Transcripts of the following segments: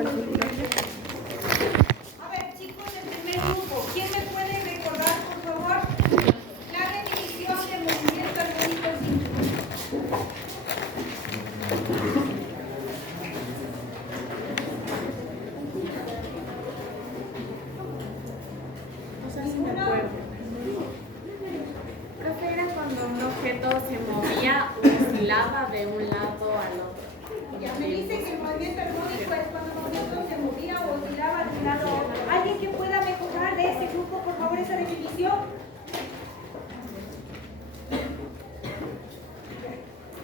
A ver, chicos, el primer grupo, ¿quién me puede recordar, por favor, la definición de movimiento armónico simple? No sé si me acuerdo. Creo que era cuando un objeto se movía o oscilaba de un lado al otro. Ya me dice que el movimiento armónico es cuando un objeto se movía o oscilaba de un lado a otro. ¿Alguien que pueda mejorar de ese grupo, por favor, esa definición?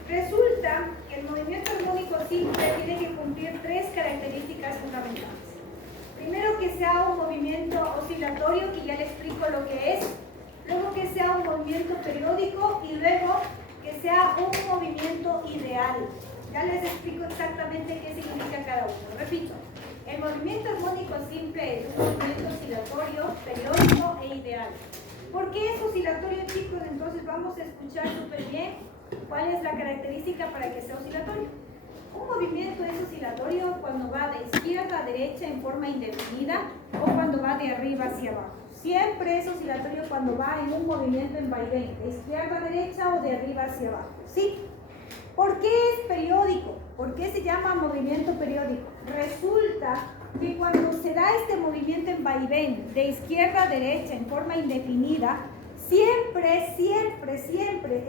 Resulta que el movimiento armónico simple tiene que cumplir tres características fundamentales. Primero, que sea un movimiento oscilatorio, que ya le explico lo que es. Luego, que sea un movimiento periódico y luego que sea un movimiento ideal. Ya les explico exactamente qué significa cada uno. Repito, el movimiento armónico simple es un movimiento oscilatorio, periódico e ideal. ¿Por qué es oscilatorio, chicos? Entonces vamos a escuchar súper bien cuál es la característica para que sea oscilatorio. Un movimiento es oscilatorio cuando va de izquierda a derecha en forma indefinida o cuando va de arriba hacia abajo. Siempre es oscilatorio cuando va en un movimiento en vaivén, de izquierda a derecha o de arriba hacia abajo. ¿Sí? ¿Por qué es periódico? ¿Por qué se llama movimiento periódico? Resulta que cuando se da este movimiento en vaivén, de izquierda a derecha en forma indefinida, siempre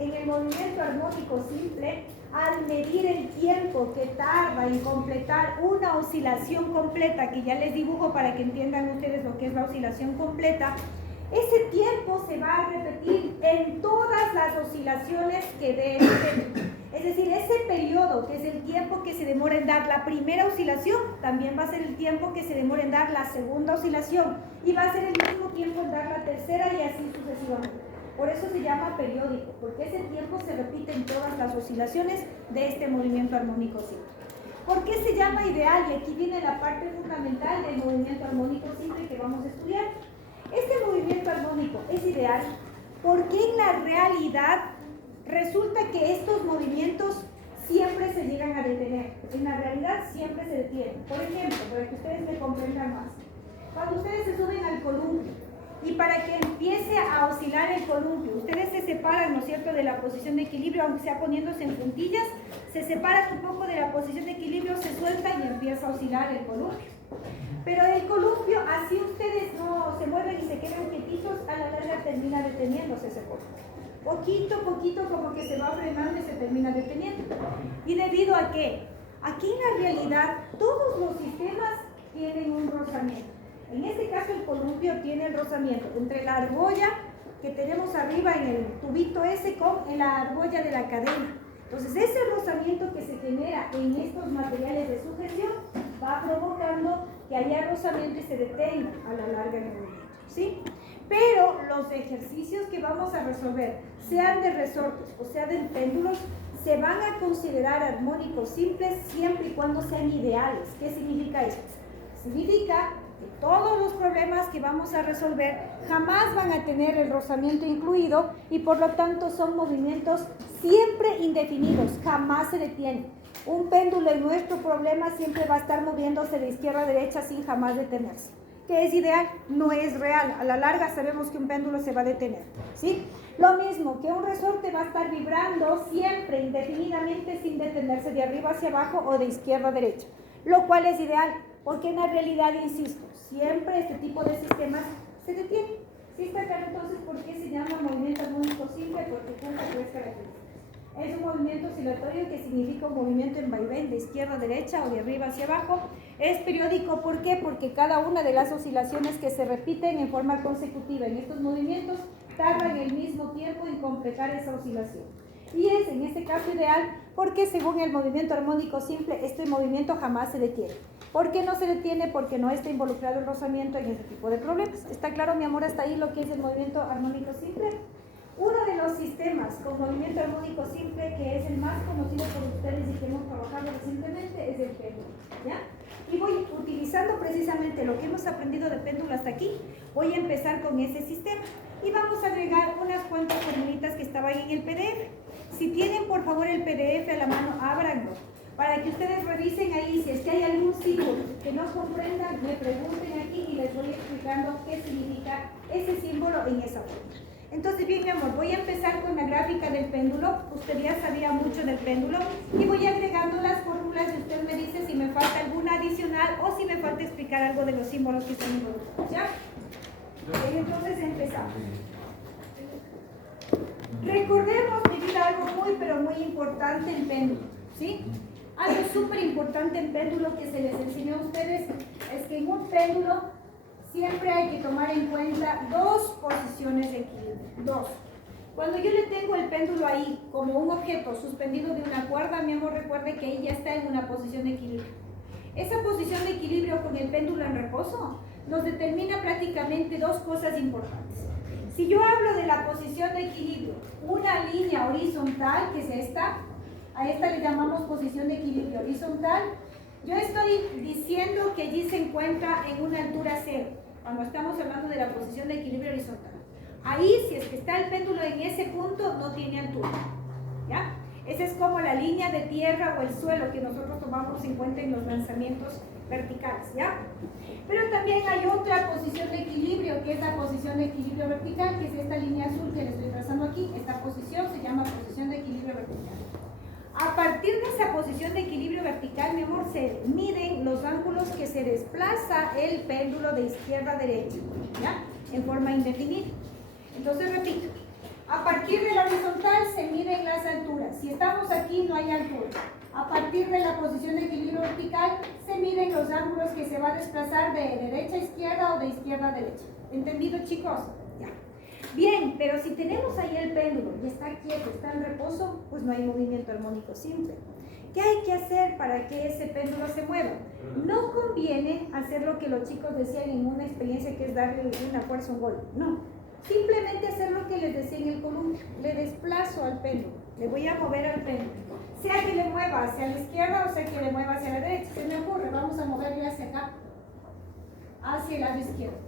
en el movimiento armónico simple, al medir el tiempo que tarda en completar una oscilación completa, que ya les dibujo para que entiendan ustedes lo que es la oscilación completa, ese tiempo se va a repetir en todas las oscilaciones que dé el objeto. Es decir, ese periodo, que es el tiempo que se demora en dar la primera oscilación, también va a ser el tiempo que se demora en dar la segunda oscilación, y va a ser el mismo tiempo en dar la tercera y así sucesivamente. Por eso se llama periódico, porque ese tiempo se repite en todas las oscilaciones de este movimiento armónico simple. ¿Por qué se llama ideal? Y aquí viene la parte fundamental del movimiento armónico simple que vamos a estudiar. Este movimiento armónico es ideal porque en la realidad resulta que estos movimientos siempre se llegan a detener. En la realidad siempre se detienen. Por ejemplo, para que ustedes me comprendan más, cuando ustedes se suben al columpio y para que empiece a oscilar el columpio, ustedes se separan, ¿no es cierto?, de la posición de equilibrio, aunque sea poniéndose en puntillas, se separan un poco de la posición de equilibrio, se suelta y empieza a oscilar el columpio. Pero el columpio, así ustedes no se mueven y se quedan quietitos, a la larga termina deteniéndose ese columpio. Poquito a poquito como que se va frenando y se termina deteniendo. ¿Y debido a qué? Aquí en la realidad todos los sistemas tienen un rozamiento. En este caso el columpio tiene el rozamiento entre la argolla que tenemos arriba en el tubito ese con la argolla de la cadena. Entonces ese rozamiento que se genera en estos materiales de sujeción va provocando que haya rozamiento y se detenga a la larga el movimiento, ¿sí? Pero los ejercicios que vamos a resolver, sean de resortes o sea de péndulos, se van a considerar armónicos simples siempre y cuando sean ideales. ¿Qué significa esto? Significa que todos los problemas que vamos a resolver jamás van a tener el rozamiento incluido y por lo tanto son movimientos siempre indefinidos, jamás se detienen. Un péndulo en nuestro problema siempre va a estar moviéndose de izquierda a derecha sin jamás detenerse. ¿Qué es ideal? No es real. A la larga sabemos que un péndulo se va a detener, ¿sí? Lo mismo que un resorte va a estar vibrando siempre, indefinidamente, sin detenerse de arriba hacia abajo o de izquierda a derecha, lo cual es ideal, porque en la realidad, insisto, siempre este tipo de sistemas se detienen. ¿Sí está claro entonces por qué se llama movimiento armónico simple? Porque cumple tres características. Es un movimiento oscilatorio, que significa un movimiento en vaivén de izquierda a derecha o de arriba hacia abajo. Es periódico, ¿por qué? Porque cada una de las oscilaciones que se repiten en forma consecutiva en estos movimientos tardan el mismo tiempo en completar esa oscilación. Y es en este caso ideal porque según el movimiento armónico simple, este movimiento jamás se detiene. ¿Por qué no se detiene? Porque no está involucrado el rozamiento en este tipo de problemas. ¿Está claro, mi amor, hasta ahí lo que es el movimiento armónico simple? Uno de los sistemas con movimiento armónico simple, que es el más conocido por ustedes y que hemos trabajado recientemente, es el péndulo, ¿ya? Y voy utilizando precisamente lo que hemos aprendido de péndulo hasta aquí, voy a empezar con ese sistema. Y vamos a agregar unas cuantas formulitas que estaban en el PDF. Si tienen, por favor, el PDF a la mano, ábranlo. para que ustedes revisen ahí, si es que hay algún símbolo que no comprendan, me pregunten aquí y les voy explicando qué significa ese símbolo en esa forma. Entonces, bien, mi amor, voy a empezar con la gráfica del péndulo. Usted ya sabía mucho del péndulo y voy agregando las fórmulas y usted me dice si me falta alguna adicional o si me falta explicar algo de los símbolos que están involucrados, ¿ya? Entonces empezamos. Recordemos, mi vida, algo muy, pero muy importante en péndulo, ¿sí? Algo súper importante en péndulo que se les enseñó a ustedes es que en un péndulo siempre hay que tomar en cuenta dos posiciones de equilibrio, dos. Cuando yo le tengo el péndulo ahí como un objeto suspendido de una cuerda, mi amor, recuerde que ahí ya está en una posición de equilibrio. Esa posición de equilibrio con el péndulo en reposo nos determina prácticamente dos cosas importantes. Si yo hablo de la posición de equilibrio, una línea horizontal, que es esta, a esta le llamamos posición de equilibrio horizontal, yo estoy diciendo que allí se encuentra en una altura cero, cuando estamos hablando de la posición de equilibrio horizontal. Ahí, si es que está el péndulo en ese punto, no tiene altura, ¿ya? Esa es como la línea de tierra o el suelo que nosotros tomamos en cuenta en los lanzamientos verticales, ¿ya? Pero también hay otra posición de equilibrio, que es la posición de equilibrio vertical, que es esta línea azul que le estoy trazando aquí. Esta posición se llama posición de equilibrio vertical. A partir de esa posición de equilibrio vertical, mi amor, se miden los ángulos que se desplaza el péndulo de izquierda a derecha, ¿ya? En forma indefinida. Entonces, repito, a partir de la horizontal se miden las alturas. Si estamos aquí, no hay altura. A partir de la posición de equilibrio vertical, se miden los ángulos que se va a desplazar de derecha a izquierda o de izquierda a derecha. ¿Entendido, chicos? Ya. Bien, pero si tenemos ahí el péndulo y está quieto, está en reposo, pues no hay movimiento armónico simple. ¿Qué hay que hacer para que ese péndulo se mueva? No conviene hacer lo que los chicos decían en una experiencia, que es darle una fuerza, un golpe. No, simplemente hacer lo que les decía en el columpio. Le desplazo al péndulo, le voy a mover al péndulo. Sea que le mueva hacia la izquierda o sea que le mueva hacia la derecha. Se me ocurre, vamos a moverle hacia acá, hacia el lado izquierdo.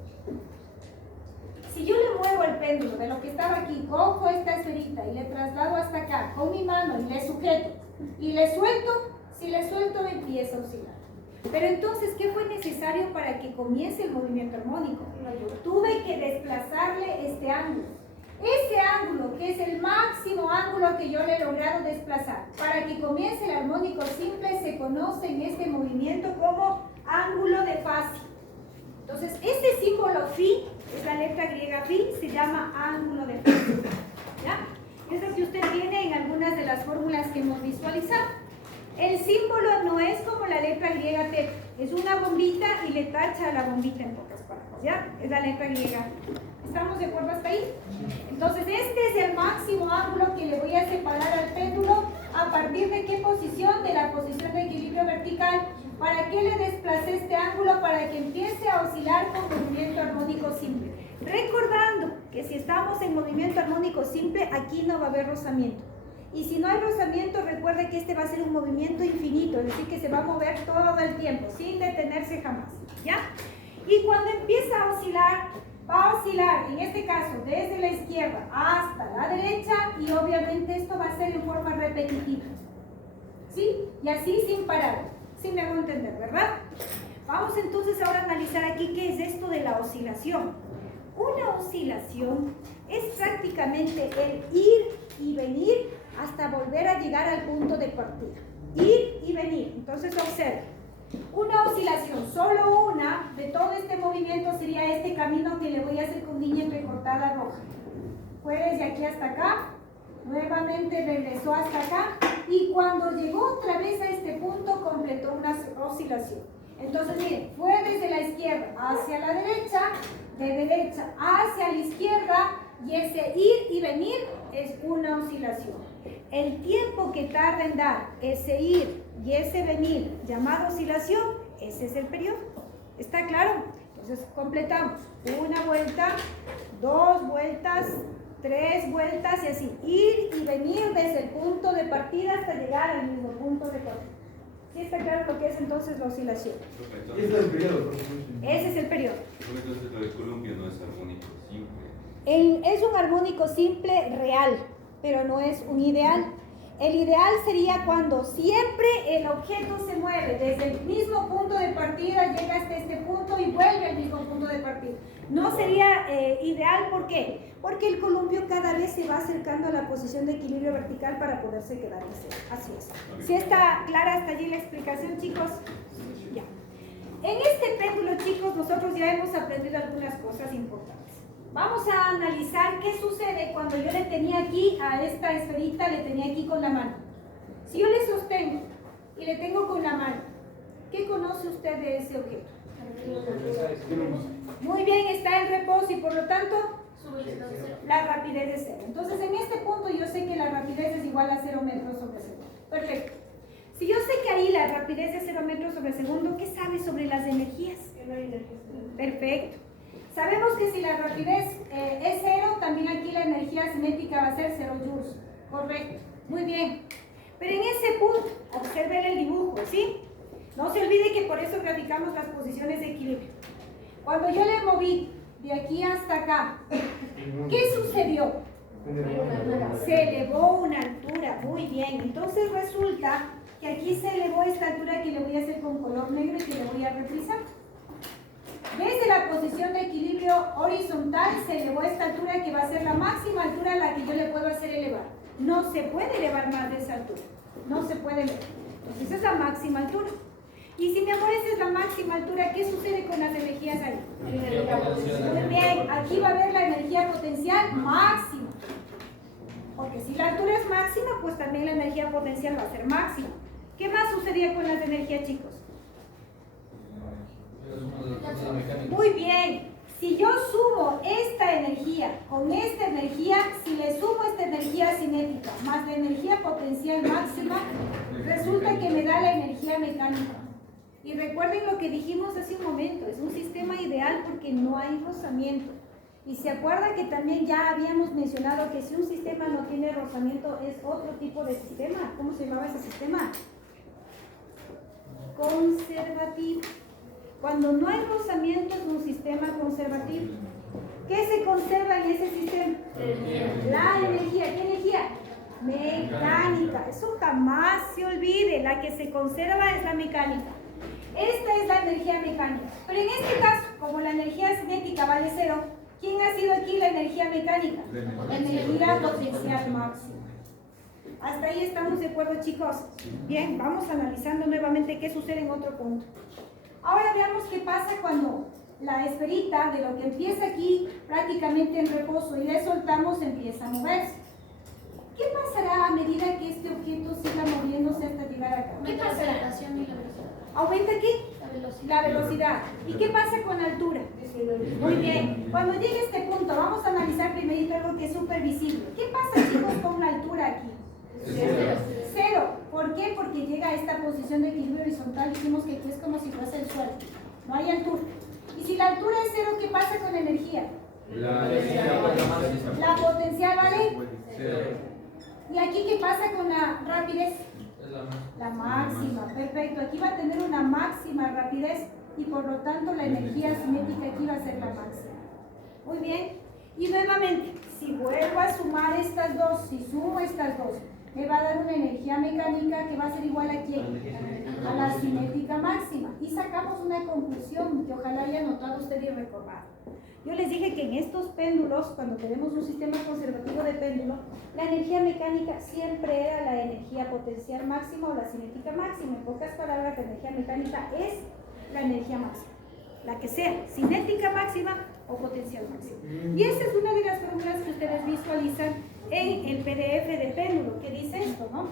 Si yo le muevo el péndulo de lo que estaba aquí, cojo esta esferita y le traslado hasta acá con mi mano y le sujeto y le suelto, si le suelto empieza a oscilar. Pero entonces, ¿qué fue necesario para que comience el movimiento armónico? Tuve que desplazarle este ángulo. Ese ángulo, que es el máximo ángulo que yo le he logrado desplazar, para que comience el armónico simple, se conoce en este movimiento como ángulo de fase. Entonces, este símbolo phi, es la letra griega phi, se llama ángulo de fase, ¿ya? Eso que usted tiene en algunas de las fórmulas que hemos visualizado. El símbolo no es como la letra griega T, es una bombita y le tacha a la bombita en pocas palabras, ¿ya? Es la letra griega. ¿Estamos de acuerdo hasta ahí? Entonces, este es el máximo ángulo que le voy a separar al péndulo. ¿A partir de qué posición? De la posición de equilibrio vertical. ¿Para qué le desplacé este ángulo? Para que empiece a oscilar con movimiento armónico simple. Recordando que si estamos en movimiento armónico simple, aquí no va a haber rozamiento. Y si no hay rozamiento, recuerde que este va a ser un movimiento infinito, es decir, que se va a mover todo el tiempo, sin detenerse jamás, ¿ya? Y cuando empieza a oscilar, va a oscilar, en este caso, desde la izquierda hasta la derecha, y obviamente esto va a ser en forma repetitiva, ¿sí? Y así sin parar, ¿sí me hago entender, verdad? Vamos entonces ahora a analizar aquí qué es esto de la oscilación. Una oscilación es prácticamente el ir y venir hasta volver a llegar al punto de partida. Ir y venir. Entonces observe. Una oscilación, solo una de todo este movimiento sería este camino que le voy a hacer con línea recortada roja. Fue desde aquí hasta acá, nuevamente regresó hasta acá y cuando llegó otra vez a este punto completó una oscilación. Entonces miren, fue desde la izquierda hacia la derecha, de derecha hacia la izquierda, y ese ir y venir es una oscilación. El tiempo que tarda en dar ese ir y ese venir, llamado oscilación, ese es el periodo. ¿Está claro? Entonces completamos una vuelta, dos vueltas, tres vueltas y así. Ir y venir desde el punto de partida hasta llegar al mismo punto de partida. ¿Sí está claro lo que es entonces la oscilación? ¿Y ese es el periodo? Ese es el periodo. Entonces lo de columpio no es armónico simple. Es un armónico simple real, pero no es un ideal. el ideal sería cuando siempre el objeto se mueve desde el mismo punto de partida, llega hasta este punto y vuelve al mismo punto de partida. No sería ideal, ¿por qué? Porque el columpio cada vez se va acercando a la posición de equilibrio vertical para poderse quedar en cero. Así es. ¿Sí está clara hasta allí la explicación, chicos? Ya. En este péndulo, chicos, nosotros ya hemos aprendido algunas cosas importantes. Vamos a analizar qué sucede cuando yo le tenía aquí a esta esferita, le tenía aquí con la mano. Si yo le sostengo y le tengo con la mano, ¿qué conoce usted de ese objeto? Muy bien, está en reposo y por lo tanto la rapidez es cero. Entonces en este punto yo sé que la rapidez es igual a 0 metros sobre segundo. Perfecto. Si yo sé que ahí la rapidez es 0 metros sobre segundo, ¿qué sabe sobre las energías? Perfecto. Sabemos que si la rapidez es 0, también aquí la energía cinética va a ser 0 joules. Correcto. Muy bien. Pero en ese punto, observen el dibujo, ¿sí? No se olvide que por eso graficamos las posiciones de equilibrio. Cuando yo le moví de aquí hasta acá, ¿qué sucedió? Se elevó una altura. Muy bien. Entonces resulta que aquí se elevó esta altura que le voy a hacer con color negro y que le voy a representar. Desde la posición de equilibrio horizontal se elevó esta altura que va a ser la máxima altura a la que yo le puedo hacer elevar. No se puede elevar más de esa altura. No se puede elevar. Entonces esa es la máxima altura. Y si mi amor, esa es la máxima altura, ¿qué sucede con las energías ahí? Muy bien, aquí va a haber la energía potencial máxima. Porque si la altura es máxima, pues también la energía potencial va a ser máxima. ¿Qué más sucedía con las energías, chicos? Muy bien, si yo sumo esta energía con esta energía, si le sumo esta energía cinética más la energía potencial máxima, resulta que me da la energía mecánica. Y recuerden lo que dijimos hace un momento, es un sistema ideal porque no hay rozamiento. Y se acuerdan que también ya habíamos mencionado que si un sistema no tiene rozamiento es otro tipo de sistema. ¿Cómo se llamaba ese sistema? Conservativo. Cuando no hay rozamiento es un sistema conservativo. ¿Qué se conserva en ese sistema? La energía. ¿Qué energía? Mecánica. Eso jamás se olvide. La que se conserva es la mecánica. Esta es la energía mecánica. Pero en este caso, como la energía cinética vale 0, ¿quién ha sido aquí la energía mecánica? La energía potencial máxima. ¿Hasta ahí estamos de acuerdo, chicos? Bien, vamos analizando nuevamente qué sucede en otro punto. Ahora veamos qué pasa cuando la esferita, de lo que empieza aquí prácticamente en reposo y le soltamos, empieza a moverse. ¿Qué pasará a medida que este objeto siga moviéndose hasta llegar acá? ¿Qué pasará? ¿Aumenta qué? La velocidad. ¿Y qué pasa con la altura? Muy bien. Cuando llegue a este punto, vamos a analizar primero algo que es súper visible. ¿Qué pasa, chicos, con la altura aquí? 0. ¿Por qué? Porque llega a esta posición de equilibrio horizontal. Dijimos que aquí es como si fuese el suelo. No hay altura. Y si la altura es 0, ¿qué pasa con la energía? La potencial vale 0. ¿Y aquí qué pasa con la rapidez? La máxima. Perfecto. Aquí va a tener una máxima rapidez y por lo tanto la energía cinética aquí va a ser la máxima. Muy bien. Y nuevamente, si vuelvo a sumar estas dos, si sumo estas dos, me va a dar una energía mecánica que va a ser igual a ¿quién? A la cinética máxima. Y sacamos una conclusión que ojalá haya notado usted y recordado. Yo les dije que en estos péndulos, cuando tenemos un sistema conservativo de péndulo, la energía mecánica siempre era la energía potencial máxima o la cinética máxima. En pocas palabras, la energía mecánica es la energía máxima. La que sea, cinética máxima o potencial máxima. Y esa es una de las fórmulas que ustedes visualizan en el PDF de péndulo, que dice esto, ¿no?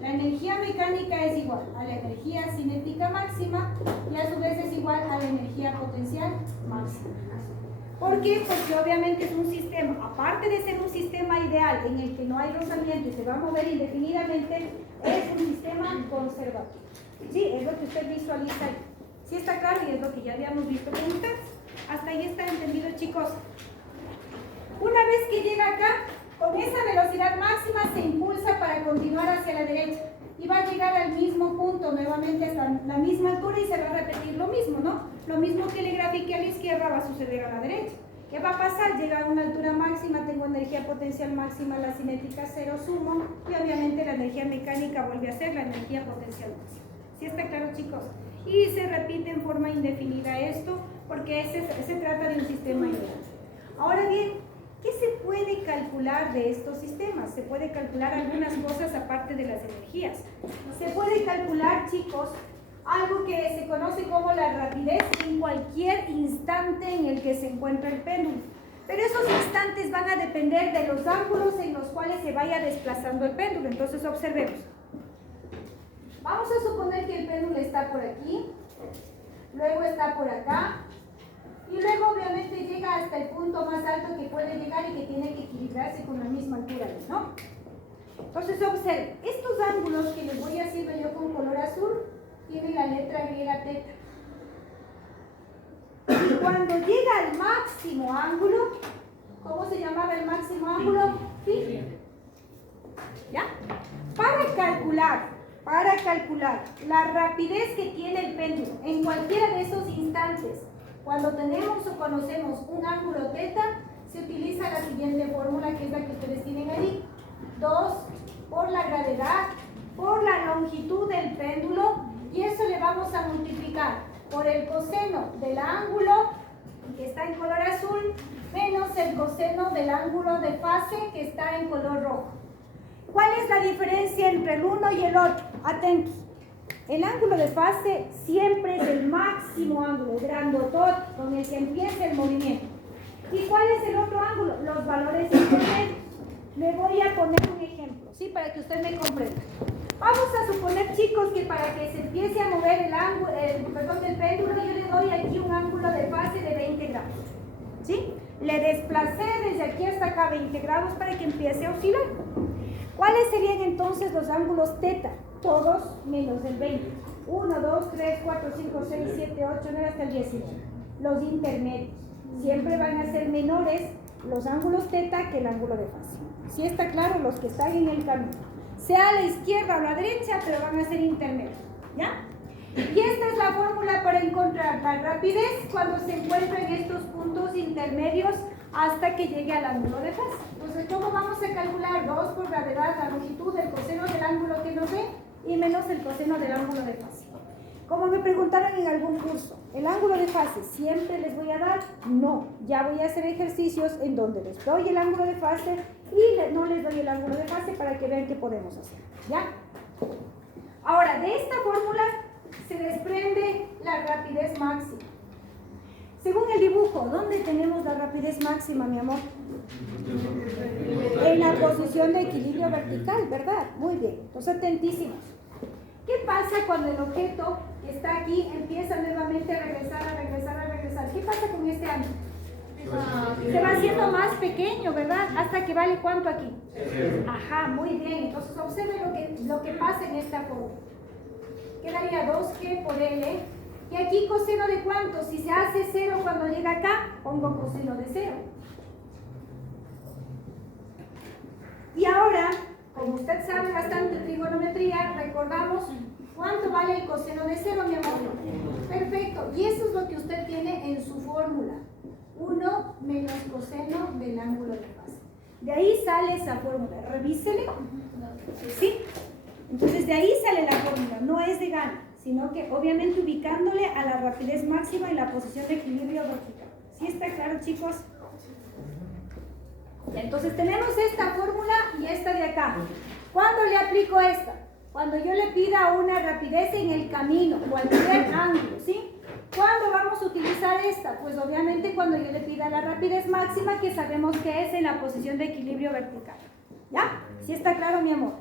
La energía mecánica es igual a la energía cinética máxima y a su vez es igual a la energía potencial máxima. ¿Por qué? Porque obviamente es un sistema, aparte de ser un sistema ideal en el que no hay rozamiento y se va a mover indefinidamente, es un sistema conservativo. Sí, es lo que usted visualiza ahí. Sí está claro y es lo que ya habíamos visto con ustedes. Hasta ahí está entendido, chicos. Una vez que llega acá, con esa velocidad máxima se impulsa para continuar hacia la derecha y va a llegar al mismo punto, nuevamente a la misma altura y se va a repetir lo mismo, ¿no? Lo mismo que le grafiqué a la izquierda va a suceder a la derecha. ¿Qué va a pasar? Llega a una altura máxima, tengo energía potencial máxima, la cinética 0, sumo, y obviamente la energía mecánica vuelve a ser la energía potencial máxima. ¿Sí está claro, chicos? Y se repite en forma indefinida esto, porque se trata de un sistema ideal. Ahora bien, ¿qué se puede calcular de estos sistemas? Se puede calcular algunas cosas aparte de las energías. Se puede calcular, chicos, algo que se conoce como la rapidez en cualquier instante en el que se encuentra el péndulo. Pero esos instantes van a depender de los ángulos en los cuales se vaya desplazando el péndulo. Entonces observemos. Vamos a suponer que el péndulo está por aquí, luego está por acá, y luego obviamente llega hasta el punto más alto que puede llegar y que tiene que equilibrarse con la misma altura, ¿no? Entonces observen, estos ángulos que les voy haciendo yo con color azul, tiene la letra griega teta. Y cuando llega al máximo ángulo, ¿cómo se llamaba el máximo ángulo? Phi. ¿Ya? Para calcular la rapidez que tiene el péndulo en cualquiera de esos instantes, cuando tenemos o conocemos un ángulo teta, se utiliza la siguiente fórmula, que es la que ustedes tienen ahí. 2 por la gravedad, por la longitud del péndulo, y eso le vamos a multiplicar por el coseno del ángulo, que está en color azul, menos el coseno del ángulo de fase, que está en color rojo. ¿Cuál es la diferencia entre el uno y el otro? Atentos. El ángulo de fase siempre es el máximo ángulo, el grandotote, con el que empieza el movimiento. ¿Y cuál es el otro ángulo? Los valores intermedios. Le voy a poner un ejemplo, ¿sí? Para que usted me comprenda. Vamos a suponer, chicos, que para que se empiece a mover el ángulo, del péndulo, yo le doy aquí un ángulo de fase de 20 grados. ¿Sí? Le desplacé desde aquí hasta acá 20 grados para que empiece a oscilar. ¿Cuáles serían entonces los ángulos teta? Todos menos el 20. 1, 2, 3, 4, 5, 6, 7, 8, 9 hasta el 18. Los intermedios. Siempre van a ser menores los ángulos teta que el ángulo de fase. ¿Sí está claro? Los que están en el camino. Sea a la izquierda o a la derecha, pero van a ser intermedios. ¿Ya? Y esta es la fórmula para encontrar la rapidez cuando se encuentran estos puntos intermedios hasta que llegue al ángulo de fase. Entonces, ¿cómo vamos a calcular? 2 por gravedad, la longitud, el coseno del ángulo que nos dé, y menos el coseno del ángulo de fase. Como me preguntaron en algún curso, ¿el ángulo de fase siempre les voy a dar? No, ya voy a hacer ejercicios en donde les doy el ángulo de fase y no les doy el ángulo de fase para que vean qué podemos hacer. ¿Ya? Ahora, de esta fórmula se desprende la rapidez máxima. Según el dibujo, ¿dónde tenemos la rapidez máxima, mi amor? En la posición de equilibrio vertical, ¿verdad? Muy bien, entonces atentísimos. ¿Qué pasa cuando el objeto que está aquí empieza nuevamente a regresar? ¿Qué pasa con este ángulo? Se va haciendo más pequeño, ¿verdad? Hasta que vale ¿cuánto aquí? Ajá, muy bien. Entonces observen lo que pasa en esta fórmula. Quedaría 2G por L. Y aquí coseno de ¿cuánto? Si se hace 0 cuando llega acá, pongo coseno de 0. Y ahora, como usted sabe bastante trigonometría, recordamos cuánto vale el coseno de 0, mi amor. Perfecto. Y eso es lo que usted tiene en su fórmula. 1 menos coseno del ángulo de fase. De ahí sale esa fórmula. Revísele. ¿Sí? Entonces de ahí sale la fórmula. No es de gana, sino que obviamente ubicándole a la rapidez máxima en la posición de equilibrio vertical. ¿Sí está claro, chicos? Entonces tenemos esta fórmula y esta de acá. ¿Cuándo le aplico esta? Cuando yo le pida una rapidez en el camino, cualquier ángulo, ¿sí? ¿Cuándo vamos a utilizar esta? Pues obviamente cuando yo le pida la rapidez máxima, que sabemos que es en la posición de equilibrio vertical. ¿Ya? ¿Sí está claro, mi amor?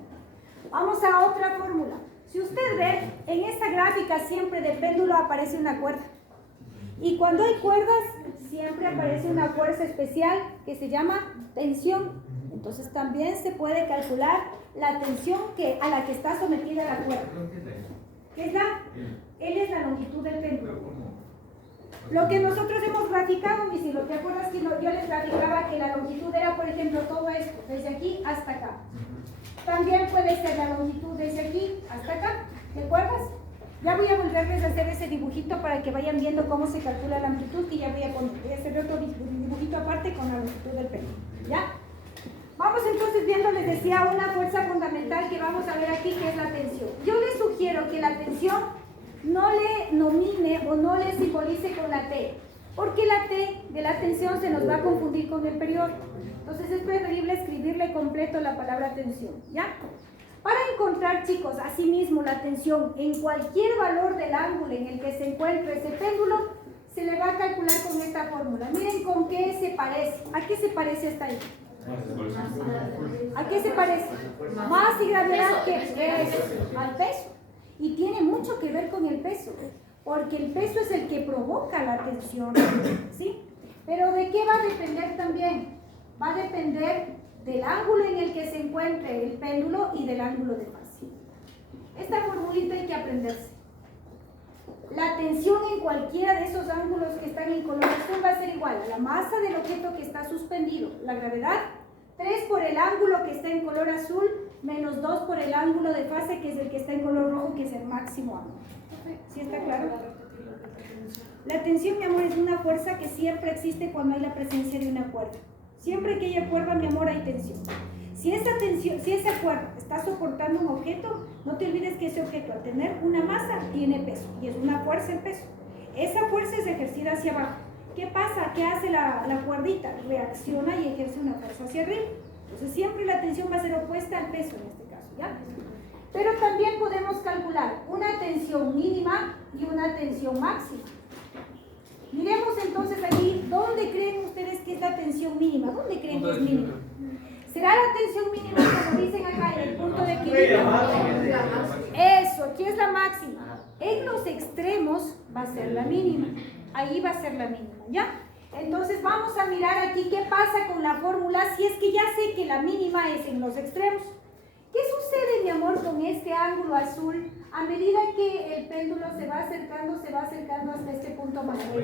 Vamos a otra fórmula. Si usted ve, en esta gráfica siempre del péndulo aparece una cuerda. Y cuando hay cuerdas, siempre aparece una fuerza especial que se llama tensión. Entonces también se puede calcular la tensión a la que está sometida la cuerda. ¿Qué es L es la longitud del péndulo. Lo que nosotros hemos graficado, y si lo te acuerdas que yo les graficaba que la longitud era, por ejemplo, todo esto, desde aquí hasta acá. También puede ser la longitud desde aquí hasta acá. ¿Te acuerdas? Ya voy a volver poderles hacer ese dibujito para que vayan viendo cómo se calcula la amplitud, y ya voy a hacer otro dibujito aparte con la longitud del pelo. ¿Ya? Vamos entonces viendo, les decía, una fuerza fundamental que vamos a ver aquí, que es la tensión. Yo les sugiero que la tensión no le nomine o no le simbolice con la T, porque la T de la tensión se nos va a confundir con el periodo. Entonces es preferible escribirle completo la palabra tensión, ¿ya? Para encontrar, chicos, asimismo la tensión en cualquier valor del ángulo en el que se encuentre ese péndulo, se le va a calcular con esta fórmula. Miren con qué se parece. ¿A qué se parece esta ahí? ¿A qué se parece? Más y gravedad que al peso. Y tiene mucho que ver con el peso, porque el peso es el que provoca la tensión, ¿sí? Pero ¿de qué va a depender también? Va a depender del ángulo en el que se encuentre el péndulo y del ángulo de fase. Esta formulita hay que aprenderse. La tensión en cualquiera de esos ángulos que están en color azul va a ser igual a la masa del objeto que está suspendido, la gravedad, 3 por el ángulo que está en color azul, menos 2 por el ángulo de fase, que es el que está en color rojo, que es el máximo ángulo. ¿Sí está claro? La tensión, mi amor, es una fuerza que siempre existe cuando hay la presencia de una cuerda. Siempre que haya cuerda, mi amor, hay tensión. Si esa cuerda está soportando un objeto, no te olvides que ese objeto, al tener una masa, tiene peso, y es una fuerza el peso. Esa fuerza es ejercida hacia abajo. ¿Qué pasa? ¿Qué hace la cuerdita? Reacciona y ejerce una fuerza hacia arriba. Entonces siempre la tensión va a ser opuesta al peso en este caso, ¿ya? Pero también podemos calcular una tensión mínima y una tensión máxima. Miremos entonces aquí, ¿dónde creen ustedes que es la tensión mínima? ¿Dónde creen que es mínima? ¿Será la tensión mínima, como dicen acá, en el punto de equilibrio? Eso, aquí es la máxima. En los extremos va a ser la mínima. Ahí va a ser la mínima, ¿ya? Entonces vamos a mirar aquí qué pasa con la fórmula si es que ya sé que la mínima es en los extremos. ¿Qué sucede, mi amor, con este ángulo azul a medida que el péndulo se va acercando hasta este punto más alto?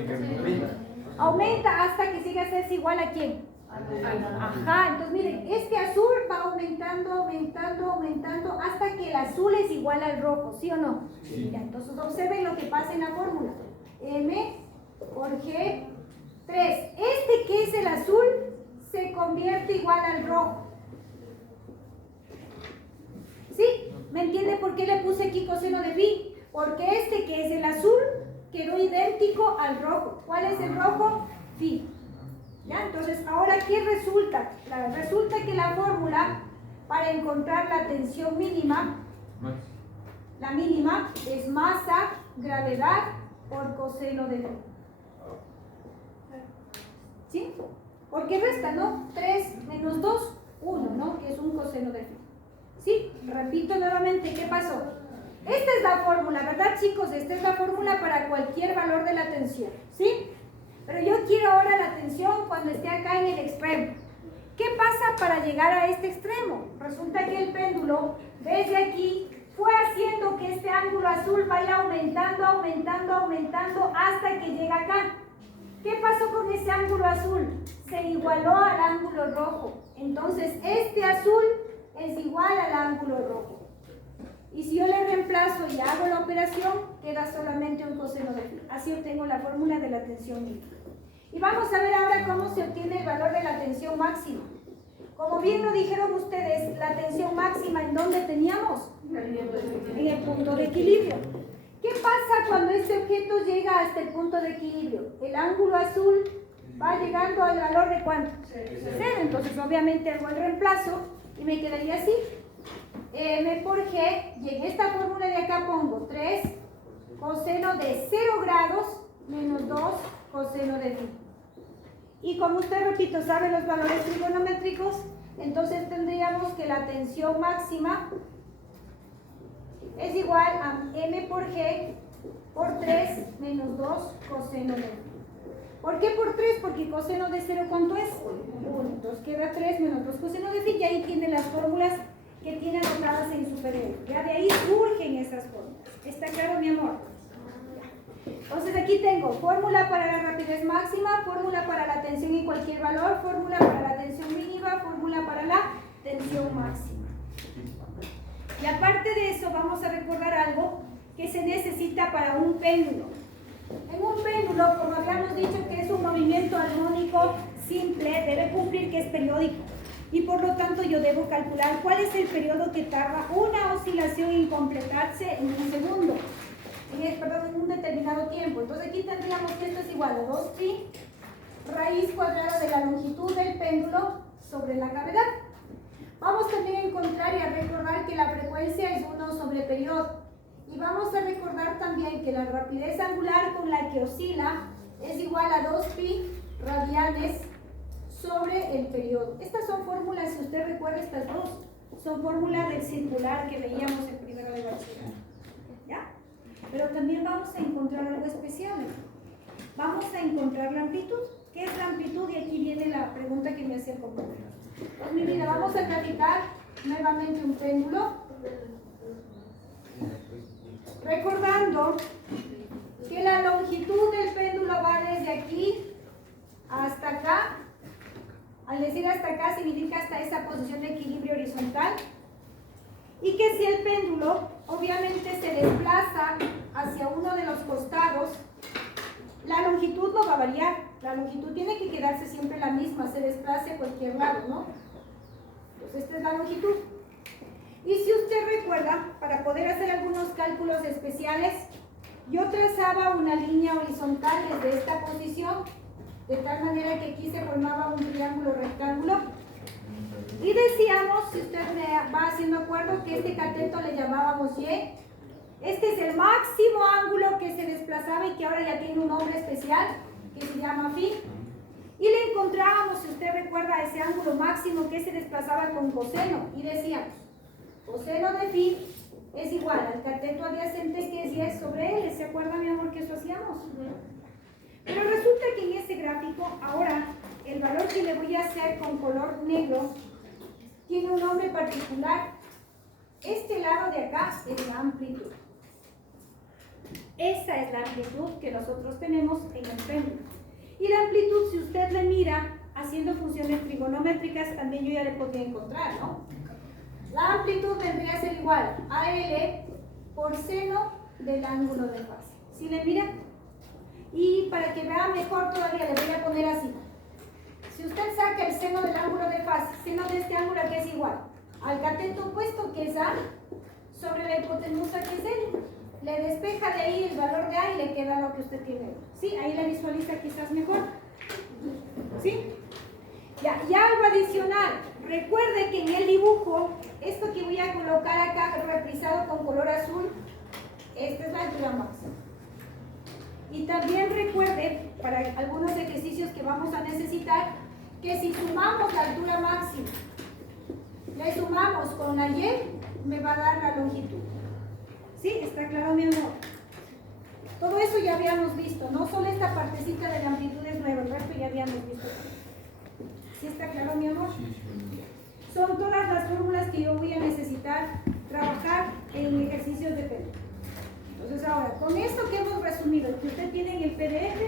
Aumenta hasta que siga a ser igual a ¿quién? Ajá, entonces miren, este azul va aumentando hasta que el azul es igual al rojo, ¿sí o no? Sí. Mira, entonces observen lo que pasa en la fórmula. M por G 3. Este que es el azul se convierte igual al rojo. ¿Sí? ¿Me entiende por qué le puse aquí coseno de phi? Porque este que es el azul quedó idéntico al rojo. ¿Cuál es el rojo? Phi. ¿Ya? Entonces, ahora, ¿qué resulta? Resulta que la fórmula para encontrar la tensión mínima, la mínima es masa, gravedad por coseno de phi. ¿Sí? Porque resta, ¿no? 3 menos 2, 1, ¿no? Que es un coseno de phi. ¿Sí? Repito nuevamente, ¿qué pasó? Esta es la fórmula, ¿verdad, chicos? Esta es la fórmula para cualquier valor de la tensión, ¿sí? Pero yo quiero ahora la tensión cuando esté acá en el extremo. ¿Qué pasa para llegar a este extremo? Resulta que el péndulo, desde aquí, fue haciendo que este ángulo azul vaya aumentando hasta que llega acá. ¿Qué pasó con ese ángulo azul? Se igualó al ángulo rojo. Entonces, este azul es igual al ángulo rojo. Y si yo le reemplazo y hago la operación, queda solamente un coseno de phi. Así obtengo la fórmula de la tensión mínima. Y vamos a ver ahora cómo se obtiene el valor de la tensión máxima. Como bien lo dijeron ustedes, la tensión máxima, ¿en dónde teníamos? En el punto de equilibrio. ¿Qué pasa cuando este objeto llega hasta el punto de equilibrio? El ángulo azul va llegando al valor de ¿cuánto? 0. Entonces, obviamente, hago el reemplazo y me quedaría así. M por G, y en esta fórmula de acá pongo 3 coseno de 0 grados menos 2 coseno de phi. Y como usted, repito, sabe los valores trigonométricos, entonces tendríamos que la tensión máxima es igual a M por G por 3 menos 2 coseno de phi. ¿Por qué por 3? Porque coseno de 0, ¿cuánto es? 1. Entonces queda 3 menos 2 coseno de phi, y ahí tiene las fórmulas que tiene anotadas en su periodo. Ya de ahí surgen esas fórmulas. ¿Está claro, mi amor? Ya. Entonces aquí tengo fórmula para la rapidez máxima, fórmula para la tensión en cualquier valor, fórmula para la tensión mínima, fórmula para la tensión máxima. Y aparte de eso, vamos a recordar algo que se necesita para un péndulo. En un péndulo, como habíamos dicho que es un movimiento armónico simple, debe cumplir que es periódico. Y por lo tanto yo debo calcular cuál es el periodo que tarda una oscilación en completarse en un segundo. En un determinado tiempo. Entonces aquí tendríamos que esto es igual a 2pi raíz cuadrada de la longitud del péndulo sobre la gravedad. Vamos también a encontrar y a recordar que la frecuencia es 1 sobre periodo. Y vamos a recordar también que la rapidez angular con la que oscila es igual a 2pi radianes sobre el periodo. Estas son fórmulas, si usted recuerda estas dos, son fórmulas del circular que veíamos en primero de bachillerato. ¿Ya? Pero también vamos a encontrar algo especial. Vamos a encontrar la amplitud. ¿Qué es la amplitud? Y aquí viene la pregunta que me hacía el compañero. Pues mi vida, vamos a graficar nuevamente un péndulo. Recordando que la longitud del péndulo va desde aquí hasta acá. Al decir hasta acá significa hasta esa posición de equilibrio horizontal. Y que si el péndulo obviamente se desplaza hacia uno de los costados, la longitud no va a variar. La longitud tiene que quedarse siempre la misma, se desplace a cualquier lado, ¿no? Entonces esta es la longitud. Y si usted recuerda, para poder hacer algunos cálculos especiales, yo trazaba una línea horizontal desde esta posición, de tal manera que aquí se formaba un triángulo rectángulo. Y decíamos, si usted me va haciendo acuerdo, que este cateto le llamábamos Y. Este es el máximo ángulo que se desplazaba y que ahora ya tiene un nombre especial, que se llama phi. Y le encontrábamos, si usted recuerda, ese ángulo máximo que se desplazaba con coseno. Y decíamos, coseno de phi es igual al cateto adyacente que es Y sobre L. ¿Se acuerda, mi amor, que eso hacíamos? Pero resulta que en este gráfico, ahora, el valor que le voy a hacer con color negro tiene un nombre particular. Este lado de acá es la amplitud. Esa es la amplitud que nosotros tenemos en el péndulo. Y la amplitud, si usted le mira haciendo funciones trigonométricas, también yo ya le podría encontrar, ¿no? La amplitud vendría a ser igual a L por seno del ángulo de fase. ¿Sí le mira? Y para que vea mejor todavía le voy a poner así. Si usted saca el seno del ángulo de fase, seno de este ángulo que es igual al cateto opuesto que es A sobre la hipotenusa que es L, le despeja de ahí el valor de A y le queda lo que usted tiene. ¿Sí? Ahí la visualiza quizás mejor. ¿Sí? Ya, y algo adicional. Recuerde que en el dibujo, esto que voy a colocar acá reprisado con color azul, esta es la altura máxima. Y también recuerde, para algunos ejercicios que vamos a necesitar, que si sumamos la altura máxima, le sumamos con la Y, me va a dar la longitud. ¿Sí? ¿Está claro, mi amor? Todo eso ya habíamos visto, no solo esta partecita de la amplitud es nueva, el resto ya habíamos visto. ¿Sí está claro, mi amor? Son todas las fórmulas que yo voy a necesitar trabajar en ejercicios de péndulo. Entonces ahora, con esto que hemos resumido, que usted tiene en el PDF,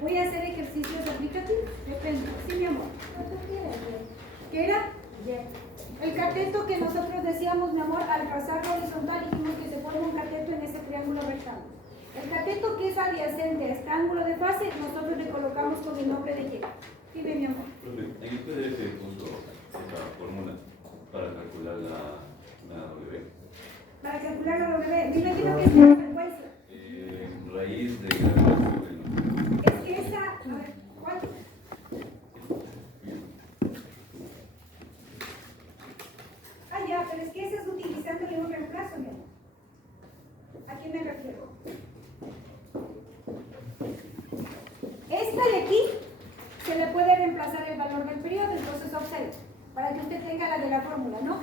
voy a hacer ejercicios aplicativos de péndulo. ¿Sí, mi amor? ¿Qué era? El cateto que nosotros decíamos, mi amor, al trazarlo horizontal dijimos que se forma un cateto en ese triángulo rectángulo. El cateto que es adyacente a este ángulo de fase, nosotros le colocamos con el nombre de Y. Dime, mi amor. En el PDF puso esta fórmula para calcular la W. Para calcular la W, dime lo que es la frecuencia. Raíz de gravedad sobre el... Es que esa, a ver, ¿cuál? Ah, ya, pero es que esa es utilizándole un reemplazo, mi amor. ¿A quién me refiero? Esta de aquí se le puede reemplazar el valor del periodo, entonces observe, para que usted tenga la de la fórmula, ¿no?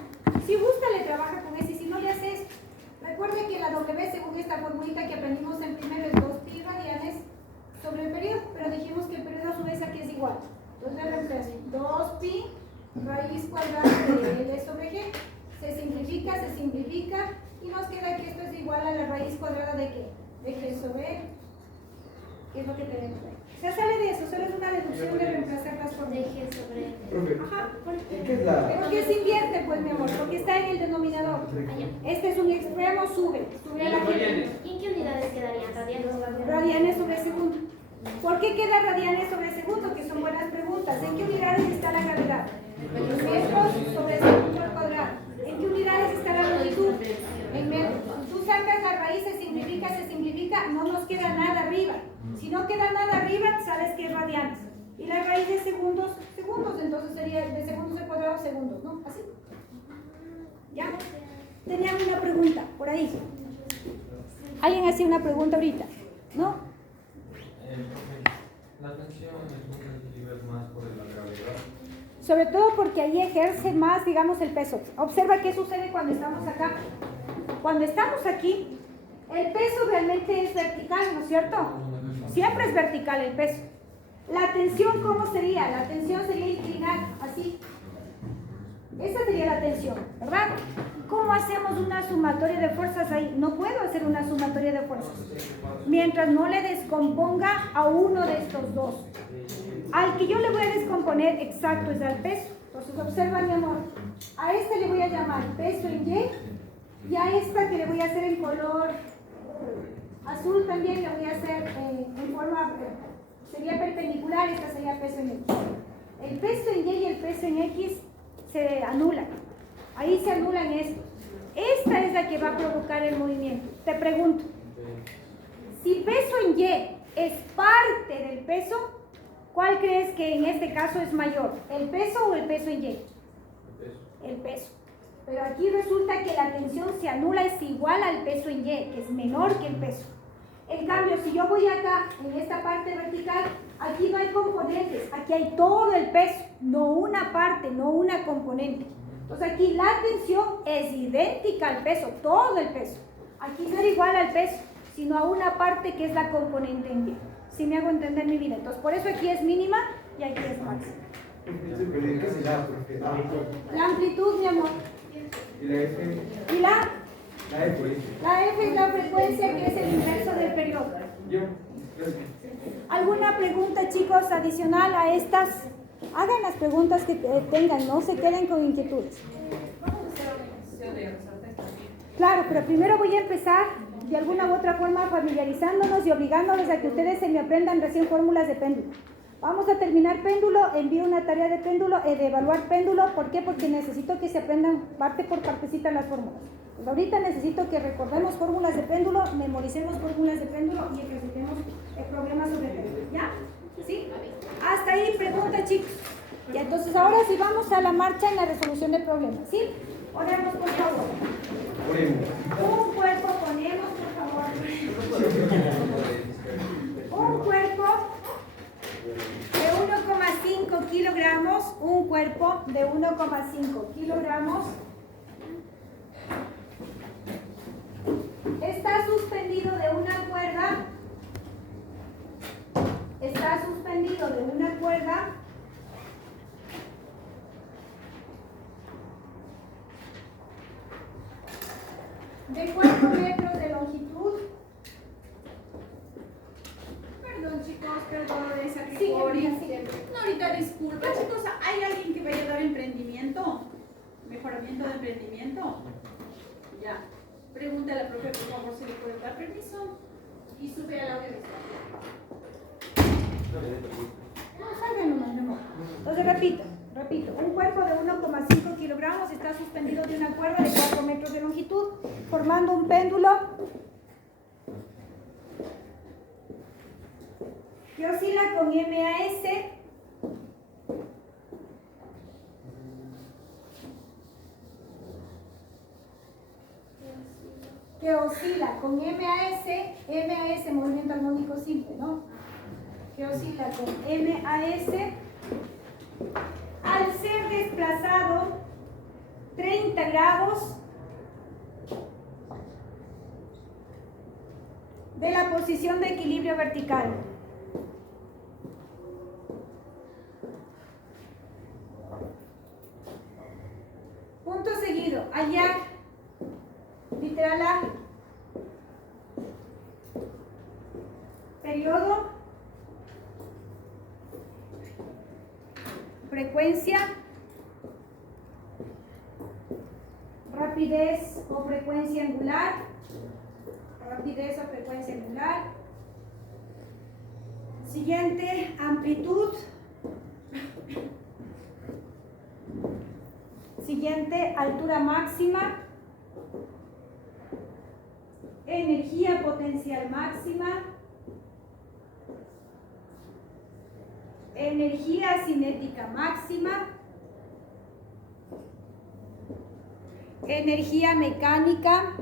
Si gusta le trabaja con ese, y si no le hace esto. Recuerde que la W, según esta formulita que aprendimos en primero, es 2pi radianes sobre el periodo, pero dijimos que el periodo a su vez aquí es igual. Entonces le reemplazo 2pi raíz cuadrada de L sobre G. Se simplifica y nos queda que esto es igual a la raíz cuadrada de ¿qué? De G sobre L. ¿Qué es lo que tenemos ahí? Se sale de eso, solo es una deducción de reemplazar las fórmulas. Deje sobre. Profe, Ajá, ¿y qué es la...? porque se invierte, pues, mi amor, porque está en el denominador. Este es un extremo, sube a la gente. ¿Y en qué unidades quedarían radianes? Radianes sobre segundo. ¿Por qué queda radianes sobre segundo? Que son buenas preguntas. ¿En qué unidades está la gravedad? Metros sobre segundo al cuadrado. ¿En qué unidades está la longitud? En metros. Tú sacas la raíz, se simplifica, no nos queda nada arriba. Si no queda nada arriba, sabes que es radianes. Y la raíz de segundos, entonces sería de segundos al cuadrado, segundos, ¿no? Así. ¿Ya? Tenían una pregunta por ahí. ¿Alguien hacía una pregunta ahorita? ¿No? La tensión entonces libera más por la gravedad. Sobre todo porque ahí ejerce más, digamos, el peso. Observa qué sucede cuando estamos acá. Cuando estamos aquí, el peso realmente es vertical, ¿no es cierto? Siempre es vertical el peso. La tensión, ¿cómo sería? La tensión sería inclinada, así. Esa sería la tensión, ¿verdad? ¿Cómo hacemos una sumatoria de fuerzas ahí? No puedo hacer una sumatoria de fuerzas mientras no le descomponga a uno de estos dos. Al que yo le voy a descomponer, exacto, es al peso. Entonces observa, mi amor, a este le voy a llamar peso en Y, y a esta que le voy a hacer en color azul también le voy a hacer en forma, sería perpendicular, esta sería peso en X. El peso en Y y el peso en X se anulan. Ahí se anulan estos. Esta es la que va a provocar el movimiento. Te pregunto, si peso en Y es parte del peso, ¿cuál crees que en este caso es mayor? ¿El peso o el peso en Y? El peso. Pero aquí resulta que la tensión se anula, es igual al peso en Y, que es menor que el peso. En cambio, si yo voy acá, en esta parte vertical, aquí no hay componentes, aquí hay todo el peso, no una parte, no una componente. Entonces aquí la tensión es idéntica al peso, todo el peso. Aquí no era igual al peso, sino a una parte que es la componente en Y. Si me hago entender mi vida. Entonces por eso aquí es mínima y aquí es máxima. ¿Qué es la, profe? La amplitud, mi amor. ¿Y la F? ¿Y la? La F. La F es la frecuencia, que es el inverso del periodo. Yo. Gracias. ¿Alguna pregunta, chicos, adicional a estas? Hagan las preguntas que tengan, no se queden con inquietudes. Claro, pero primero voy a empezar de alguna u otra forma familiarizándonos y obligándolos a que ustedes se me aprendan recién fórmulas de péndulo. Vamos a terminar péndulo, envío una tarea de péndulo, de evaluar péndulo. ¿Por qué? Porque necesito que se aprendan parte por partecita las fórmulas. Pues ahorita necesito que recordemos fórmulas de péndulo, memoricemos fórmulas de péndulo y ejercitemos problemas sobre péndulo. ¿Ya? ¿Sí? Hasta ahí, pregunta, chicos. Y entonces ahora sí vamos a la marcha en la resolución del problema. ¿Sí? Oremos, por favor. Oremos. Un cuerpo, ponemos, por favor. Un cuerpo de 1,5 kilogramos, un cuerpo de 1,5 kilogramos está suspendido de una cuerda, de 4 metros de longitud. Perdón, chicos, perdón esa Sí, categoría. sí. No, ahorita disculpa, chicos, ¿hay alguien que vaya a dar emprendimiento? ¿Mejoramiento de emprendimiento? Ya. Pregúntale a la profe, por favor, si le puede dar permiso. Y sube al audiovisual. Salgan nomás, mi amor. Entonces repito, un cuerpo de 1,5 kilogramos está suspendido de una cuerda de 4 metros de longitud, formando un péndulo que oscila con MAS movimiento armónico simple, ¿no? Que oscila con MAS al ser desplazado 30 grados de la posición de equilibrio vertical. Punto seguido, hallar, literal A, periodo frecuencia, rapidez o frecuencia angular, rapidez o frecuencia angular. Siguiente, amplitud. Siguiente, altura máxima. Energía potencial máxima. Energía cinética máxima. Energía mecánica.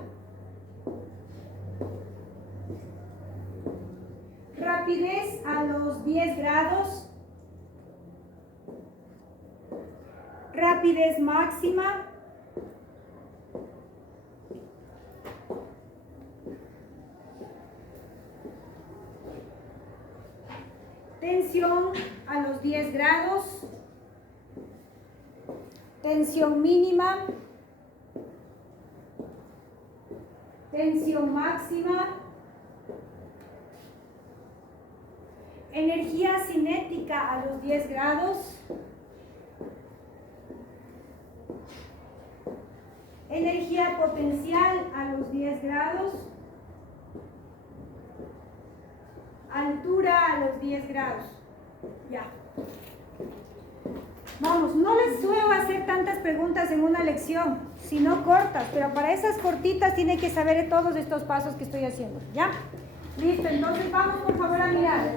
Rapidez a los 10 grados. Rapidez máxima. Tensión a los 10 grados. Tensión mínima. Tensión máxima. Energía cinética a los 10 grados. Energía potencial a los 10 grados. Altura a los 10 grados. Ya. Vamos, no les suelo hacer tantas preguntas en una lección, sino cortas, pero para esas cortitas tienen que saber todos estos pasos que estoy haciendo. ¿Ya? Listo, entonces vamos por favor a mirar.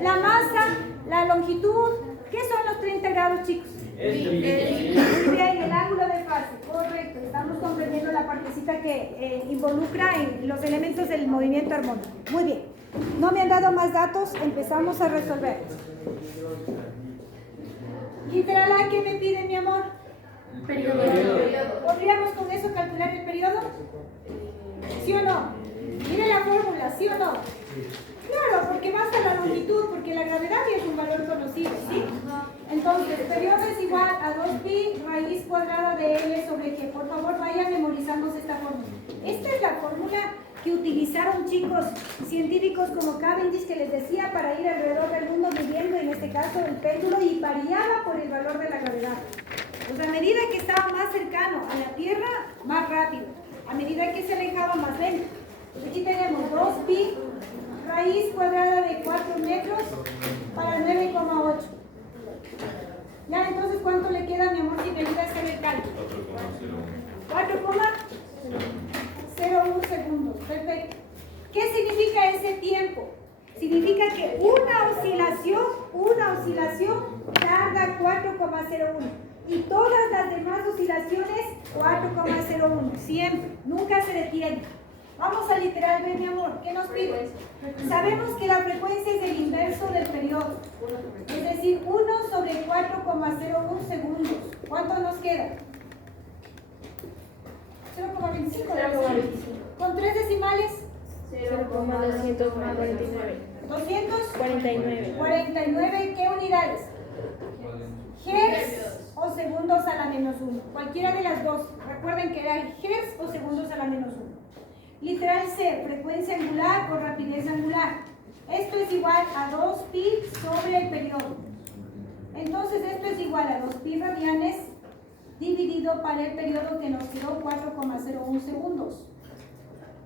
La masa, la longitud, ¿qué son los 30 grados, chicos? Muy bien, el ángulo de fase, correcto. Estamos comprendiendo la partecita que involucra en los elementos del movimiento armónico. Muy bien. No me han dado más datos, empezamos a resolver. Literal A, ¿qué me pide, mi amor? Periodo. ¿Podríamos con eso calcular el periodo? ¿Sí o no? Mire la fórmula, ¿sí o no? Claro, porque basta la longitud, porque la gravedad ya es un valor conocido, ¿sí? Entonces, periodo es igual a 2pi raíz cuadrada de L sobre G. Por favor, vayan memorizándose esta fórmula. Esta es la fórmula que utilizaron chicos científicos como Cavendish, que les decía, para ir alrededor del mundo midiendo, en este caso, el péndulo, y variaba por el valor de la gravedad. Pues a medida que estaba más cercano a la Tierra, más rápido. A medida que se alejaba, más lento. Pues aquí tenemos 2pi raíz cuadrada de 4 metros para 9,8. Ya, entonces, ¿cuánto le queda, mi amor, si me ayuda a hacer el cálculo? 4,01 segundos. Perfecto. ¿Qué significa ese tiempo? Significa que una oscilación tarda 4,01 y todas las demás oscilaciones 4,01, siempre, nunca se detiene. Vamos a literal B, mi amor. ¿Qué nos pide? Sabemos que la frecuencia es el inverso del periodo, es decir, 1 sobre 4,01 segundos. ¿Cuánto nos queda? 0,25. ¿Con 3 decimales? 0,249. 249. ¿Qué unidades? Hertz o segundos a la menos 1. Cualquiera de las dos. Recuerden que era hertz o segundos a la menos 1. Literal C, frecuencia angular o rapidez angular. Esto es igual a 2pi sobre el periodo. Entonces esto es igual a 2pi radianes dividido para el periodo que nos quedó 4,01 segundos.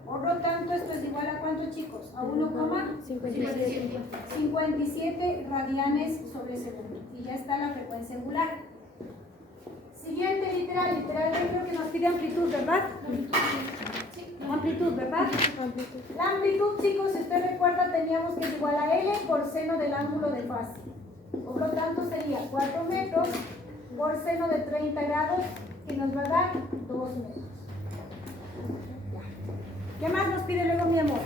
Por lo tanto, esto es igual a ¿cuánto, chicos? A 1,57 radianes sobre segundo. Y ya está la frecuencia angular. Siguiente, literal creo que nos pide amplitud, ¿verdad? Amplitud, ¿verdad? La amplitud, chicos, si usted recuerda, teníamos que es igual a L por seno del ángulo de fase. Por lo tanto, sería 4 metros por seno de 30 grados, que nos va a dar 2 metros. ¿Qué más nos pide luego, mi amor?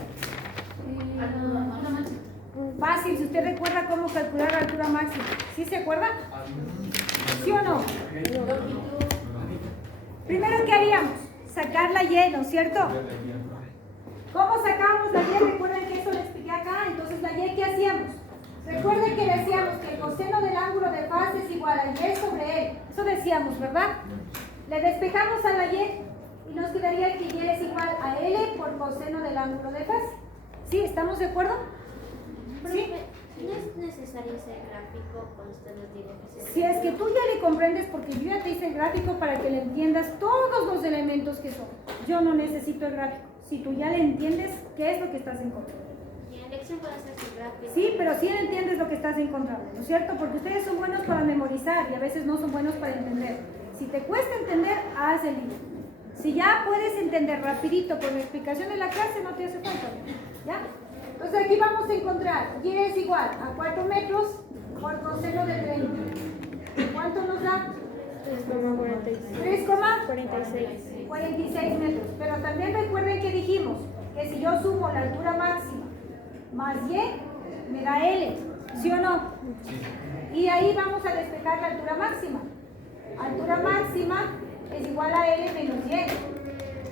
Fácil, si usted recuerda cómo calcular la altura máxima. ¿Sí se acuerda? ¿Sí o no? Primero, ¿qué haríamos? Sacar la Y, ¿no es cierto? ¿Cómo sacamos la Y? Recuerden que eso lo expliqué acá. Entonces, la Y, ¿qué hacíamos? Recuerden que decíamos que el coseno del ángulo de fase es igual a Y sobre L. Eso decíamos, ¿verdad? Le despejamos a la Y y nos quedaría que Y es igual a L por coseno del ángulo de fase. ¿Sí? ¿Estamos de acuerdo? ¿Sí? No es necesario ese gráfico cuando usted nos diga que se... Si es que tú ya le comprendes, porque yo ya te hice el gráfico para que le entiendas todos los elementos que son. Yo no necesito el gráfico. Si tú ya le entiendes, ¿qué es lo que estás encontrando? Y en lección puede hacer su gráfico. Sí, pero sí entiendes lo que estás encontrando, ¿no es cierto? Porque ustedes son buenos para memorizar y a veces no son buenos para entender. Si te cuesta entender, haz el libro. Si ya puedes entender rapidito con la explicación de la clase, no te hace falta, ¿ya? Entonces aquí vamos a encontrar y es igual a 4 metros por coseno de 30. ¿Cuánto nos da? 3,46 metros. Pero también recuerden que dijimos que si yo sumo la altura máxima más y, me da L, ¿sí o no? Y ahí vamos a despejar la altura máxima. Altura máxima es igual a L menos Y.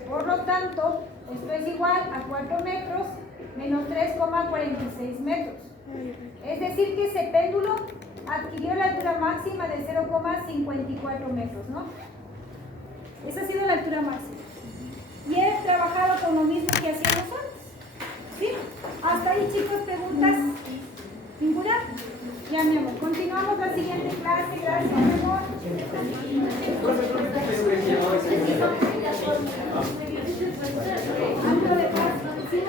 Por lo tanto, esto es igual a 4 metros menos 3,46 metros. Es decir que ese péndulo adquirió la altura máxima de 0,54 metros, ¿no? Esa ha sido la altura máxima. Y he trabajado con lo mismo que hacíamos antes. ¿Sí? Hasta ahí, chicos, ¿preguntas? ¿Ninguna? Ya, mi amor. Continuamos la siguiente clase. Gracias, mi amor. Algo de paz. Sí,